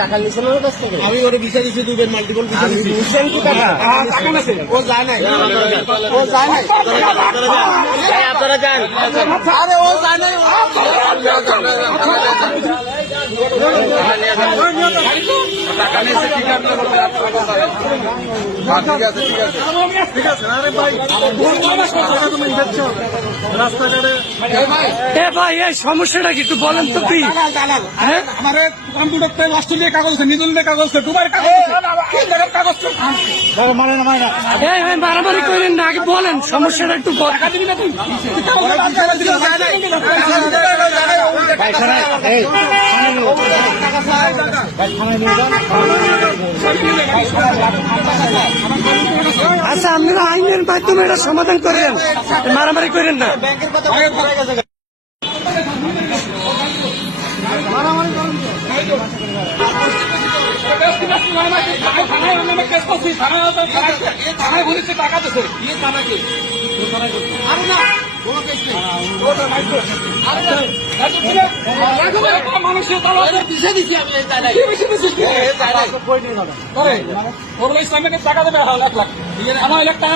টাকা নিচ্ছেন ওর কাছ থেকে? আমি ওরে ভিসা দিচ্ছি, দুবার মাল্টিপল ভিসা দিচ্ছি। ও যায় নাই, ও যায় নাই। আপনারা যান। আরে ও যায় নাই। ঠিক আছে। আরে ভাই রাস্তাঘাটে ভাই এই সমস্যাটা কি একটু বলেন তো প্লিজ। আমার কম্পিউটার অস্ট্রেলিয়া কাগজ আছে, নিউজিল্যান্ডের কাগজ আছে, দুবাইয়ের কাগজ আছে, মারামারি করেন না, আগে বলেন সমস্যাটা একটু বলেন। আচ্ছা আপনারা আইনের মাধ্যমে এটা সমাধান করেন, মারামারি করেন না। টাকা দিচ্ছে মানুষের ইসলামের টাকা দেবে 1 লাখ, আমার 1 লাখ টাকা